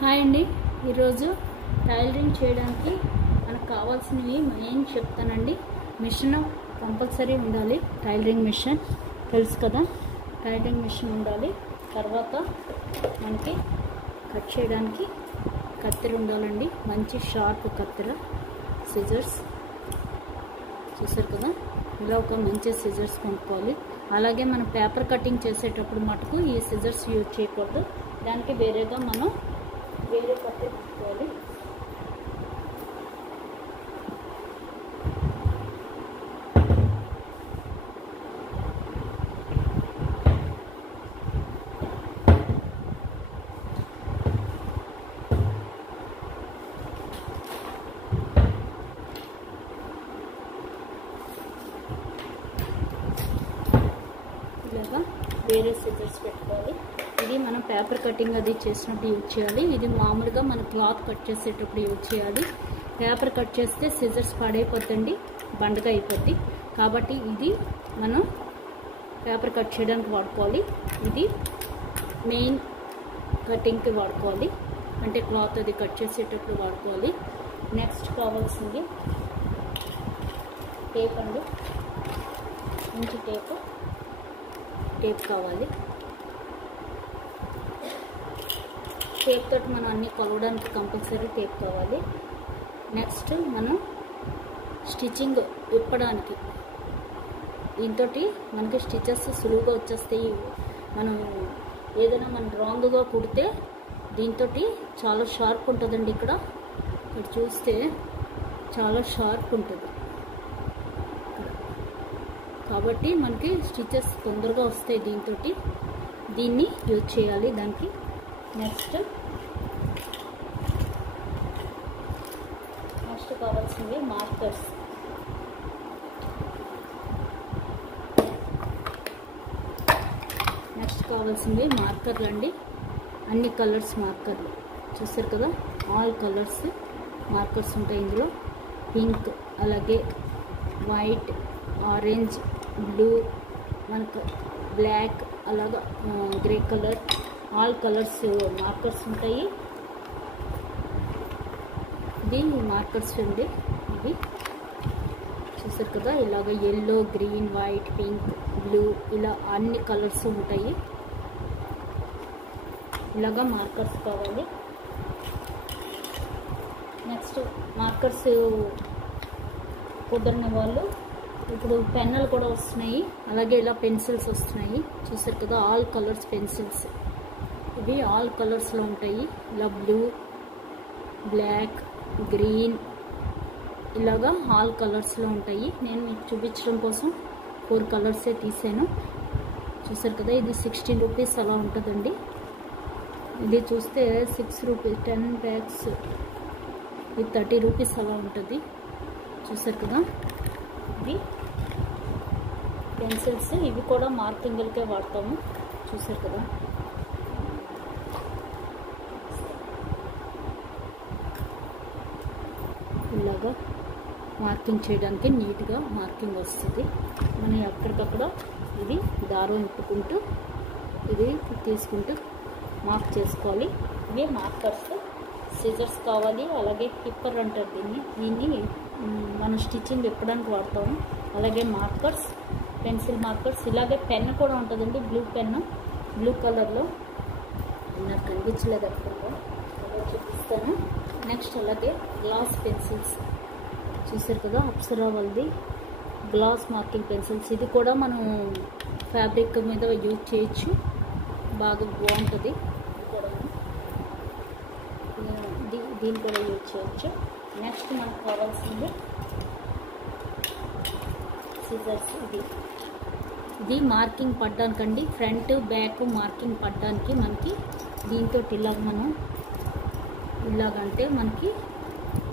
Hi అండి, ఈరోజు tailoring చేయడానికి మనకు కావాల్సినవి మెయిన్ చెప్తానండి. మిషన్ కంపల్సరీ ఉండాలి. టైలరింగ్ మిషన్ తెలుసు కదా, టైలరింగ్ మిషన్ ఉండాలి. తర్వాత మనకి కట్ చేయడానికి కత్తెర ఉండాలండి, మంచి షార్ప్ కత్తెర. సిజర్స్ చూసారు కదా, ఇలా ఒక మంచి సిజర్స్ కొనుక్కోవాలి. అలాగే మనం పేపర్ కటింగ్ చేసేటప్పుడు మటుకు ఈ సిజర్స్ యూజ్ చేయకూడదు, దానికి వేరేగా మనం వేరే కత్తెర తీసుకోవాలి. ఇలాగా వేరే సిజర్స్ పెట్టుకోవాలి. ఇది మనం పేపర్ కటింగ్ అది చేసినప్పుడు యూజ్ చేయాలి. ఇది మామూలుగా మనం క్లాత్ కట్ చేసేటప్పుడు యూజ్ చేయాలి. పేపర్ కట్ చేస్తే సిజర్స్ పాడైపోద్దండి, బండగా అయిపోద్ది. కాబట్టి ఇది మనం పేపర్ కట్ చేయడానికి వాడుకోవాలి. ఇది మెయిన్ కటింగ్కి వాడుకోవాలి, అంటే క్లాత్ అది కట్ చేసేటప్పుడు వాడుకోవాలి. నెక్స్ట్ కావాల్సింది టేప్ అండి, మంచి టేప్ కావాలి. టేప్ తోటి మనం అన్నీ కొలవడానికి కంపల్సరీ టేప్ కావాలి. నెక్స్ట్ మనం స్టిచ్చింగ్ విప్పడానికి దీంతో మనకి స్టిచెస్ సులువుగా వచ్చేస్తాయి. మనం ఏదైనా మనం రాంగ్గా కుడితే దీంతో చాలా షార్ప్ ఉంటుందండి. ఇక్కడ చూస్తే చాలా షార్ప్ ఉంటుంది, కాబట్టి మనకి స్టిచెస్ తొందరగా వస్తాయి. దీన్ని యూజ్ చేయాలి దానికి. నెక్స్ట్ కావాల్సింది మార్కర్స్. మార్కర్లు అండి, అన్ని కలర్స్ మార్కర్లు చూస్తారు కదా, ఆల్ కలర్స్ మార్కర్స్ ఉంటాయి ఇందులో. పింక్, అలాగే వైట్, ఆరెంజ్, బ్లూ, మనకు బ్లాక్, అలాగా grey colour, all colours markers ఉంటాయి. ఇది మార్కర్స్ అండి, ఇవి చూసారు కదా, ఇలాగ yellow, green, white, pink, blue, ఇలా అన్ని కలర్స్ ఉంటాయి. ఇలాగా మార్కర్స్ కావాలి. నెక్స్ట్ మార్కర్స్ కుదరని వాళ్ళు ఇప్పుడు పెన్నులు కూడా వస్తున్నాయి, అలాగే ఇలా పెన్సిల్స్ వస్తున్నాయి. చూసారు కదా, ఆల్ కలర్స్ పెన్సిల్స్. ఇవి ఆల్ కలర్స్లో ఉంటాయి. ఇలా బ్లూ, బ్లాక్, గ్రీన్, ఇలాగా ఆల్ కలర్స్లో ఉంటాయి. నేను మీకు చూపించడం కోసం 4 కలర్సే తీసాను. చూసారు కదా, ఇది 16 రూపీస్ అలా ఉంటుందండి. ఇది చూస్తే 6 రూపీస్, 10 ప్యాక్స్, ఇది 30 రూపీస్ అలా ఉంటుంది. చూసారు కదా, ఇవి పెన్సిల్స్, ఇవి కూడా మార్కింగ్లకే వాడతాము. చూసారు కదా, ఇలాగా మార్కింగ్ చేయడానికి నీట్గా మార్కింగ్ వస్తుంది. మనం ఎక్కడికక్కడ ఇది దారం ఇప్పుకుంటూ ఇది తీసుకుంటూ మార్క్ చేసుకోవాలి. ఇవి మార్కర్స్. సిజర్స్ కావాలి, అలాగే క్లిప్పర్ అంటారు దీన్ని మనం స్టిచ్చింగ్ విప్పడానికి వాడతాము. అలాగే మార్కర్స్, పెన్సిల్ మార్కర్స్, ఇలాగే పెన్ కూడా ఉంటుందండి, బ్లూ పెన్ను, బ్లూ కలర్లో. నాకు కనిపించలేదు ఎక్కడ, అలా చూపిస్తాను. నెక్స్ట్ అలాగే గ్లాస్ పెన్సిల్స్ చూసారు కదా, అప్సరా వాళ్ళది గ్లాస్ మార్కింగ్ పెన్సిల్స్. ఇది కూడా మనం ఫ్యాబ్రిక్ మీద యూజ్ చేయొచ్చు, బాగా బాగుంటుంది. దీన్ని కూడా యూజ్ చేయొచ్చు. నెక్స్ట్ మనకు కావాల్సింది సిజర్స్. ఇది మార్కింగ్ పడ్డానికండి, ఫ్రంట్ బ్యాక్ మార్కింగ్ పడ్డానికి మనకి దీంతో ఇలాగంటే మనకి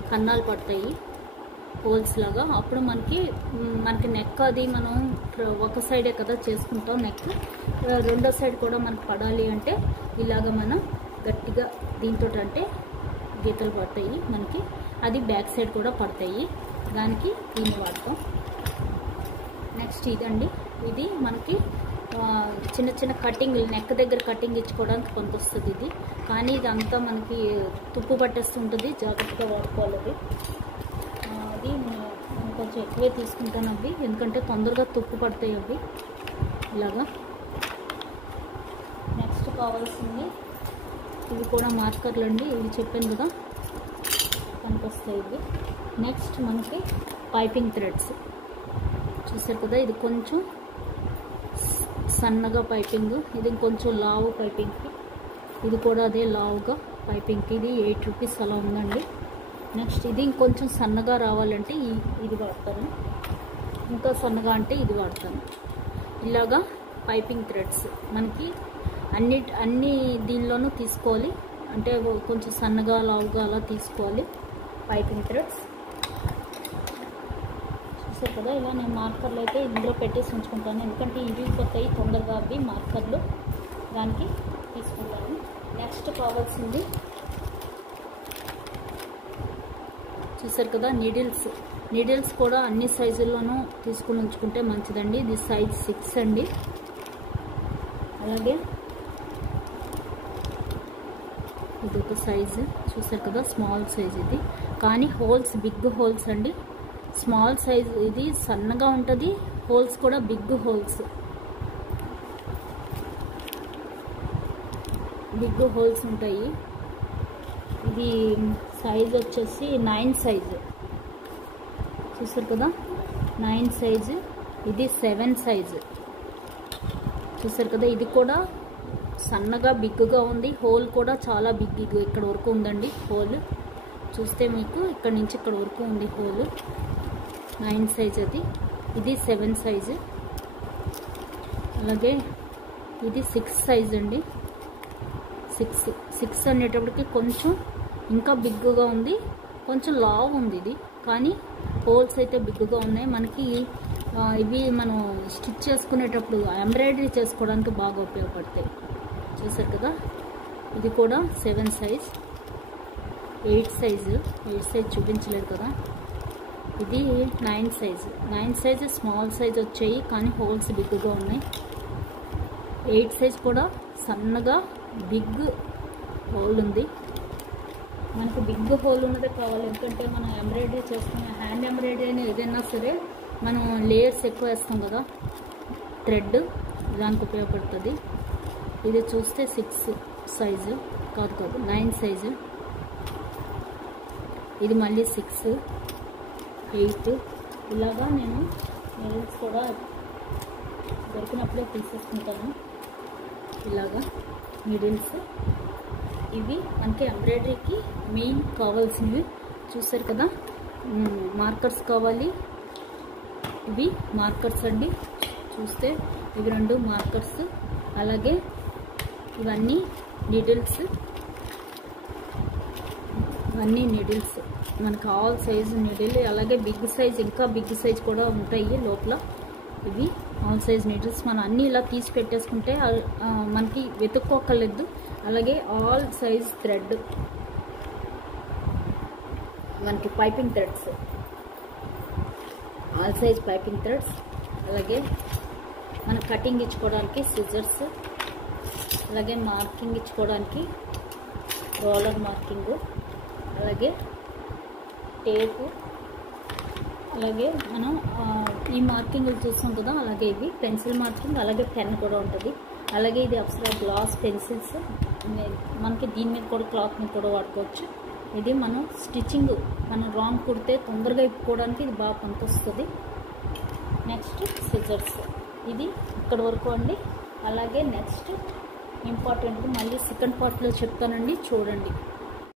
కన్నాలు పడతాయి, హోల్స్ లాగా. అప్పుడు మనకి నెక్ అది మనం ఒక సైడే కదా చేసుకుంటాం, నెక్ రెండో సైడ్ కూడా మనకు పడాలి అంటే ఇలాగ మనం గట్టిగా దీంతో అంటే గీతలు పడతాయి మనకి. అది బ్యాక్ సైడ్ కూడా పడతాయి, దానికి దీన్ని వాడతాం. నెక్స్ట్ ఇదండి, ఇది మనకి చిన్న చిన్న కటింగ్ నెక్ దగ్గర కటింగ్ ఇచ్చుకోవడానికి పనికొస్తుంది ఇది. కానీ ఇదంతా మనకి తుప్పు పట్టేస్తుంటుంది, జాగ్రత్తగా వాడుకోవాలి అది. అది నేను కొంచెం ఎక్కువే తీసుకుంటాను అవి, ఎందుకంటే తొందరగా తుప్పు పడతాయి అవి ఇలాగా. నెక్స్ట్ కావాల్సింది ఇవి కూడా మార్కర్లు అండి, ఇవి చెప్పాను కదా పనికొస్తాయి ఇవి. నెక్స్ట్ మనకి పైపింగ్ థ్రెడ్స్ చూసారు కదా, ఇది కొంచెం సన్నగా పైపింగ్, ఇది కొంచెం లావు పైపింగ్కి, ఇది కూడా అదే లావుగా పైపింగ్కి. ఇది 8 రూపీస్ అలా ఉందండి. నెక్స్ట్ ఇది ఇంకొంచెం సన్నగా రావాలంటే ఇది వాడతాను, ఇంకా సన్నగా అంటే ఇది వాడతాను. ఇలాగా పైపింగ్ థ్రెడ్స్ మనకి అన్ని దీనిలోనూ తీసుకోవాలి, అంటే కొంచెం సన్నగా లావుగా అలా తీసుకోవాలి పైపింగ్ థ్రెడ్స్. చూసారు కదా, ఇలా నేను మార్కర్లు అయితే ఇందులో పెట్టేసి ఉంచుకుంటాను, ఎందుకంటే ఇవి కొత్తవి తొందరగా అవి మార్కర్లు దానికి తీసుకుంటాను. నెక్స్ట్ కావాల్సింది చూసారు కదా నీడిల్స్ కూడా అన్ని సైజుల్లోనూ తీసుకుని ఉంచుకుంటే మంచిదండి. ఇది సైజ్ 6 అండి. అలాగే ఇది ఒక సైజు చూసారు కదా, స్మాల్ సైజ్ ఇది, కానీ హోల్స్ బిగ్ హోల్స్ అండి. స్మాల్ సైజ్ ఇది సన్నగా ఉంటుంది, హోల్స్ కూడా బిగ్ హోల్స్ ఉంటాయి. ఇది సైజ్ వచ్చేసి 9 సైజు చూసారు కదా, 9 సైజు. ఇది 7 సైజు చూసారు కదా, ఇది కూడా సన్నగా బిగ్గా ఉంది, హోల్ కూడా చాలా బిగ్ ఇక్కడ వరకు ఉందండి. హోల్ చూస్తే మీకు ఇక్కడ నుంచి ఇక్కడ వరకు ఉంది హోల్. 9 సైజ్ అది. ఇది 7 సైజు. అలాగే ఇది 6 సైజ్ అండి. 6 అనేటప్పటికి కొంచెం ఇంకా బిగ్గా ఉంది, కొంచెం లావ్ ఉంది ఇది, కానీ హోల్స్ అయితే బిగ్గా ఉన్నాయి. మనకి ఇవి మనం స్టిచ్ చేసుకునేటప్పుడు ఎంబ్రాయిడరీ చేసుకోవడానికి బాగా ఉపయోగపడతాయి. చూసారు కదా, ఇది కూడా 7 సైజ్. 8 సైజు చూపించలేదు కదా. ఇది 9 సైజు. 9 సైజు స్మాల్ సైజ్ వచ్చాయి, కానీ హోల్స్ బిగ్గా ఉన్నాయి. 8 సైజ్ కూడా సన్నగా బిగ్ హోల్ ఉంది. మనకు బిగ్ హోల్ ఉన్నదే కావాలి, ఎందుకంటే మనం ఎంబ్రాయిడరీ చేసుకునే హ్యాండ్ ఎంబ్రాయిడరీ అని ఏదైనా సరే మనం లేయర్స్ ఎక్కువ వేస్తాం కదా, థ్రెడ్ దానికి ఉపయోగపడుతుంది. ఇది చూస్తే 6 సైజు కాదు 9 సైజు. ఇది మళ్ళీ 6, 8 ఇలాగా నేను నీడిల్స్ కూడా దొరికినప్పుడే తీసేసుకుంటాను. ఇలాగా నీడిల్స్ ఇవి మనకి ఎంబ్రాయిడరీకి మెయిన్ కావాల్సినవి. చూసారు కదా, మార్కర్స్ కావాలి. ఇవి మార్కర్స్ అండి, చూస్తే ఇవి 2 మార్కర్స్. అలాగే ఇవన్నీ నీడిల్స్, మనకు ఆల్ సైజు నీడిల్. అలాగే బిగ్ సైజ్, ఇంకా బిగ్ సైజ్ కూడా ఉంటాయి లోపల. ఇవి ఆల్ సైజ్ నీడిల్స్. మనం అన్నీ ఇలా తీసి పెట్టేసుకుంటే మనకి వెతుక్కోక్కర్లేదు. అలాగే ఆల్ సైజ్ థ్రెడ్, మనకి piping threads, all size piping threads. అలాగే మన కటింగ్ ఇచ్చుకోవడానికి సిజర్స్, అలాగే మార్కింగ్ ఇచ్చుకోవడానికి రోలర్ మార్కింగ్, అలాగే టేపు. అలాగే మనం ఈ మార్కింగ్లు చూస్తాం కదా, అలాగే ఇవి పెన్సిల్ మార్కింగ్, అలాగే పెన్ కూడా ఉంటుంది. అలాగే ఇది అప్సరా గ్లాస్ పెన్సిల్స్, మనకి దీని మీద కూడా క్లాత్ మీద కూడా వాడుకోవచ్చు. ఇది మనం స్టిచ్చింగ్ మనం రాంగ్ కుడితే తొందరగా ఇప్పుకోవడానికి ఇది బాగా పనికొస్తుంది. నెక్స్ట్ సిజర్స్, ఇది ఇక్కడ వరకు అండి. అలాగే నెక్స్ట్ ఇంపార్టెంట్ మళ్ళీ సెకండ్ పార్ట్లో చెప్తానండి, చూడండి.